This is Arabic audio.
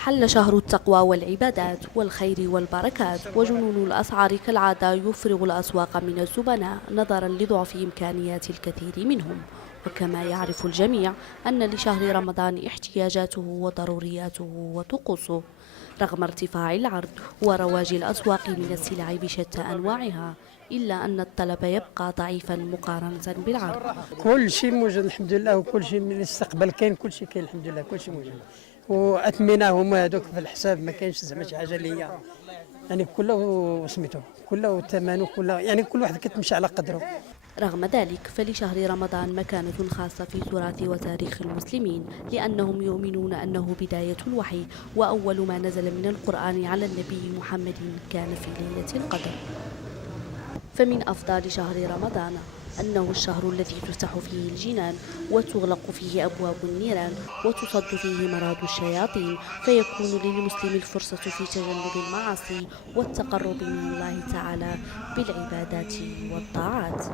حل شهر التقوى والعبادات والخير والبركات، وجنون الأسعار كالعادة يفرغ الأسواق من الزبناء نظرا لضعف إمكانيات الكثير منهم. وكما يعرف الجميع أن لشهر رمضان احتياجاته وضرورياته وطقوسه، رغم ارتفاع العرض ورواج الأسواق من السلع بشتى أنواعها، إلا أن الطلب يبقى ضعيفا مقارنة بالعرض. كل شيء موجود الحمد لله، وكل شيء من الاستقبال كاين، كل شيء كاين الحمد لله، كل شيء موجود. واثمنه هما هذوك في الحساب، ما كاينش زعما شي حاجه اللي هي يعني كله سميتو كله ثمنه كله، يعني كل واحد كتمشي على قدره. رغم ذلك فلشهر رمضان مكانة خاصة في تراث وتاريخ المسلمين، لأنهم يؤمنون أنه بداية الوحي، وأول ما نزل من القرآن على النبي محمد كان في ليلة القدر. فمن أفضال شهر رمضان أنه الشهر الذي تفتح فيه الجنان وتغلق فيه أبواب النيران وتصد فيه مراد الشياطين، فيكون للمسلم الفرصة في تجنب المعاصي والتقرب من الله تعالى بالعبادات والطاعات.